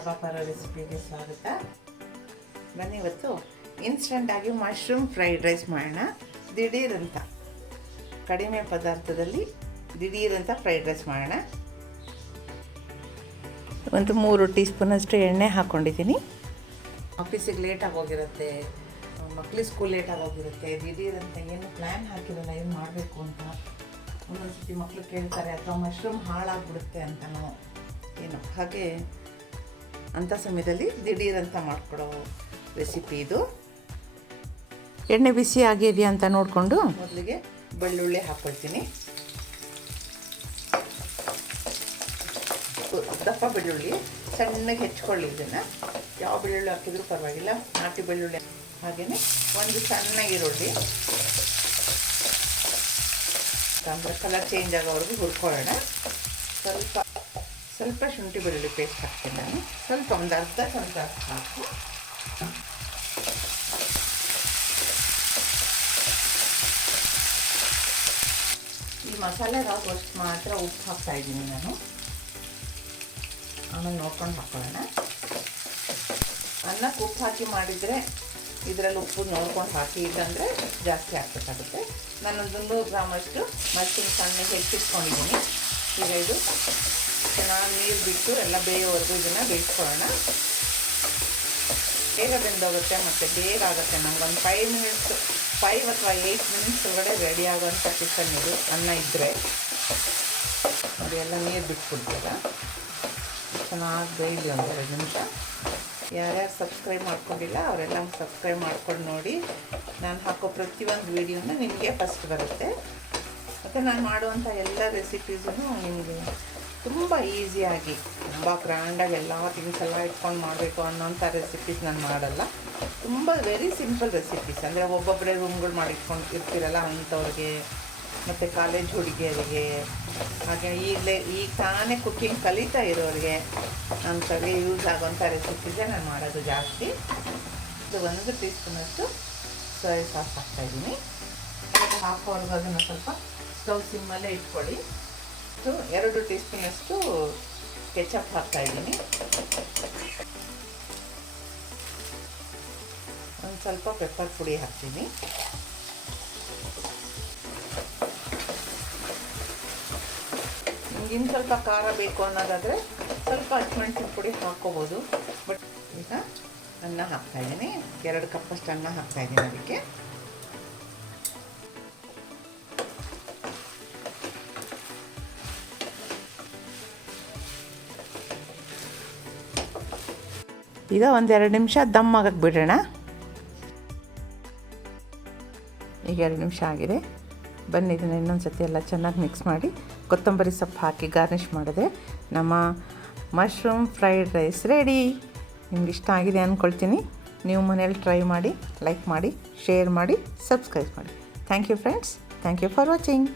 ಕಬಾಬ್ ರೆಸಿಪಿಗೆ ಸ್ವಾಗತ. ಬನ್ನಿ ಇವತ್ತು ಇನ್ಸ್ಟೆಂಟಾಗಿ ಮಶ್ರೂಮ್ ಫ್ರೈಡ್ ರೈಸ್ ಮಾಡೋಣ. ದಿಢೀರಂತ ಕಡಿಮೆ ಪದಾರ್ಥದಲ್ಲಿ ದಿಢೀರಂತ ಫ್ರೈಡ್ ರೈಸ್ ಮಾಡೋಣ. ಒಂದು 3 ಟೀ ಸ್ಪೂನಷ್ಟು ಎಣ್ಣೆ ಹಾಕ್ಕೊಂಡಿದ್ದೀನಿ. ಆಫೀಸಿಗೆ ಲೇಟಾಗಿ ಹೋಗಿರುತ್ತೆ, ಮಕ್ಕಳಿಗೆ ಸ್ಕೂಲ್ ಲೇಟಾಗಿ ಹೋಗಿರುತ್ತೆ, ದಿಢೀರಂತ ಏನು ಪ್ಲ್ಯಾನ್ ಹಾಕಿರಲ್ಲ ಏನು ಮಾಡಬೇಕು ಅಂತ. ಒಂದೊಂದು ಸರ್ತಿ ಮಕ್ಕಳು ಕೇಳ್ತಾರೆ, ಅಥವಾ ಮಶ್ರೂಮ್ ಹಾಳಾಗ್ಬಿಡುತ್ತೆ ಅಂತನೋ ಏನು, ಹಾಗೆ ಅಂಥ ಸಮಯದಲ್ಲಿ ದಿಢೀರಂತ ಮಾಡಿಕೊಡೋ ರೆಸಿಪಿ ಇದು. ಎಣ್ಣೆ ಬಿಸಿ ಆಗಿದೆಯಾ ಅಂತ ನೋಡಿಕೊಂಡು ಮೊದಲಿಗೆ ಬೆಳ್ಳುಳ್ಳಿ ಹಾಕ್ಕೊಳ್ತೀನಿ. ದಪ್ಪ ಬೆಳ್ಳುಳ್ಳಿ ಸಣ್ಣಗೆ ಹೆಚ್ಕೊಳ್ಳಿ. ಇದನ್ನು ಯಾವ ಬೆಳ್ಳುಳ್ಳಿ ಹಾಕಿದ್ರೂ ಪರವಾಗಿಲ್ಲ, ನಾಟಿ ಬೆಳ್ಳುಳ್ಳಿ. ಹಾಗೆಯೇ ಒಂದು ಸಣ್ಣ ಈರುಳ್ಳಿ, ಅಂದರೆ ಕಲರ್ ಚೇಂಜ್ ಆಗೋವರೆಗೂ ಹುರ್ಕೊಳ್ಳೋಣ. ಸ್ವಲ್ಪ ಶುಂಠಿ ಬೆಳ್ಳುಳ್ಳಿ ಪೇಸ್ಟ್ ಹಾಕ್ತೀನಿ ನಾನು. ಸ್ವಲ್ಪ ಒಂದು ಅರ್ಧ ಚಮಚ ಹಾಕು. ಈ ಮಸಾಲೆಗೆ ಆಗೋಷ್ಟು ಮಾತ್ರ ಉಪ್ಪು ಹಾಕ್ತಾಯಿದ್ದೀನಿ ನಾನು. ಆಮೇಲೆ ನೋಡ್ಕೊಂಡು ಹಾಕ್ಕೊಳ್ಳೋಣ. ಅನ್ನಕ್ಕೆ ಉಪ್ಪು ಹಾಕಿ ಮಾಡಿದರೆ ಇದರಲ್ಲಿ ಉಪ್ಪು ನೋಡ್ಕೊಂಡು ಹಾಕಿ, ಇಲ್ಲಾಂದರೆ ಜಾಸ್ತಿ ಹಾಕಬೇಕಾಗುತ್ತೆ. ನಾನೊಂದು 100 ಗ್ರಾಮಷ್ಟು ಮಶ್ರೂಮ್ ಸಣ್ಣಗೆ ಹೆಚ್ಚಿಟ್ಕೊಂಡಿದ್ದೀನಿ. ಈಗ ಇದು ಚೆನ್ನಾಗಿ ನೀರು ಬಿಟ್ಟು ಎಲ್ಲ ಬೇಯೋವರೆಗೂ ಇದನ್ನು ಬೇಯಿಸ್ಕೊಳ್ಳೋಣ. ಬೇಗ ಬೆಂದೋಗುತ್ತೆ ಮತ್ತು ಬೇಗ ಆಗುತ್ತೆ. ನಮಗೊಂದು 5 ಅಥವಾ 8 ಮಿನಿಟ್ಸ್ ಒಳಗಡೆ ರೆಡಿ ಆಗೋಂಥ ಟಿಫನ್ ಇದು. ಅನ್ನ ಇದ್ದರೆ ನೋಡಿ, ಎಲ್ಲ ನೀರು ಬಿಟ್ಬಿಡ್ತದ. ಚೆನ್ನಾಗಿ ಬೇಯಲಿ ಒಂದು 2 ನಿಮಿಷ. ಯಾರ್ಯಾರು ಸಬ್ಸ್ಕ್ರೈಬ್ ಮಾಡ್ಕೊಂಡಿಲ್ಲ ಅವರೆಲ್ಲ ಸಬ್ಸ್ಕ್ರೈಬ್ ಮಾಡ್ಕೊಂಡು ನೋಡಿ. ನಾನು ಹಾಕೋ ಪ್ರತಿಯೊಂದು ವೀಡಿಯೋನ ನಿಮಗೆ ಫಸ್ಟ್ ಬರುತ್ತೆ. ಮತ್ತು ನಾನು ಮಾಡುವಂಥ ಎಲ್ಲ ರೆಸಿಪೀಸೂ ನಿಮಗೆ ತುಂಬ ಈಸಿಯಾಗಿ, ತುಂಬ ಗ್ರ್ಯಾಂಡಾಗಿ ಎಲ್ಲ ಥಿಂಗ್ಸ್ ಎಲ್ಲ ಇಟ್ಕೊಂಡು ಮಾಡಬೇಕು ಅನ್ನೋಂಥ ರೆಸಿಪೀಸ್ ನಾನು ಮಾಡಲ್ಲ. ತುಂಬ ವೆರಿ ಸಿಂಪಲ್ ರೆಸಿಪೀಸ್. ಅಂದರೆ ಒಬ್ಬೊಬ್ಬರೇ ರೂಮ್ಗಳು ಮಾಡಿಟ್ಕೊಂಡು ಇರ್ತೀರಲ್ಲ ಅಂಥವ್ರಿಗೆ, ಮತ್ತು ಕಾಲೇಜ್ ಹುಡುಗಿಯರಿಗೆ, ಹಾಗೆ ಈಗ ತಾನೇ ಕುಕ್ಕಿಂಗ್ ಕಲಿತಾ ಇರೋರಿಗೆ ಅಂಥವ್ರಿಗೆ ಯೂಸ್ ಆಗೋಂಥ ರೆಸಿಪೀಸೇ ನಾನು ಮಾಡೋದು ಜಾಸ್ತಿ. ಇದು 1 ಟೀ ಸ್ಪೂನಷ್ಟು ಸೋಯಾ ಸಾಸ್ ಹಾಕ್ತಾಯಿದ್ದೀನಿ. ಅದು ಹಾಕೋವರೆಗೂ ಅದನ್ನು ಸ್ವಲ್ಪ ಸ್ಟವ್ ಸಿಮ್ಮಲ್ಲೇ ಇಟ್ಕೊಳ್ಳಿ. 2 ಟೀ ಸ್ಪೂನಷ್ಟು ಕೆಚಪ್ ಹಾಕ್ತಾಯಿದ್ದೀನಿ. ಒಂದು ಸ್ವಲ್ಪ ಪೆಪ್ಪರ್ ಪುಡಿ ಹಾಕ್ತೀನಿ. ನಿಮ್ಗೆ ಇನ್ನು ಸ್ವಲ್ಪ ಖಾರ ಬೇಕು ಅನ್ನೋದಾದರೆ ಸ್ವಲ್ಪ ಹಸಿಮೆಣಸಿನ ಪುಡಿ ಹಾಕ್ಕೋಬೋದು. ಬಟ್ ಈಗ ಅನ್ನ ಹಾಕ್ತಾಯಿದ್ದೀನಿ. 2 ಕಪ್ಪಷ್ಟು ಅನ್ನ ಹಾಕ್ತಾಯಿದ್ದೀನಿ. ಅದಕ್ಕೆ ಈಗ 1-2 ನಿಮಿಷ ದಮ್ ಆಗಕ್ಕೆ ಬಿಡೋಣ. ಈಗ 2 ನಿಮಿಷ ಆಗಿದೆ. ಬನ್ನಿ ಇದನ್ನು ಇನ್ನೊಂದು ಸತಿ ಎಲ್ಲ ಚೆನ್ನಾಗಿ ಮಿಕ್ಸ್ ಮಾಡಿ ಕೊತ್ತಂಬರಿ ಸೊಪ್ಪು ಹಾಕಿ ಗಾರ್ನಿಷ್ ಮಾಡಿದೆ ನಮ್ಮ ಮಶ್ರೂಮ್ ಫ್ರೈಡ್ ರೈಸ್ ರೆಡಿ. ನಿಮ್ಗೆ ಇಷ್ಟ ಆಗಿದೆ ಅಂದ್ಕೊಳ್ತೀನಿ. ನೀವು ಮನೇಲಿ ಟ್ರೈ ಮಾಡಿ, ಲೈಕ್ ಮಾಡಿ, ಶೇರ್ ಮಾಡಿ, ಸಬ್ಸ್ಕ್ರೈಬ್ ಮಾಡಿ. Thank you friends. Thank you for watching.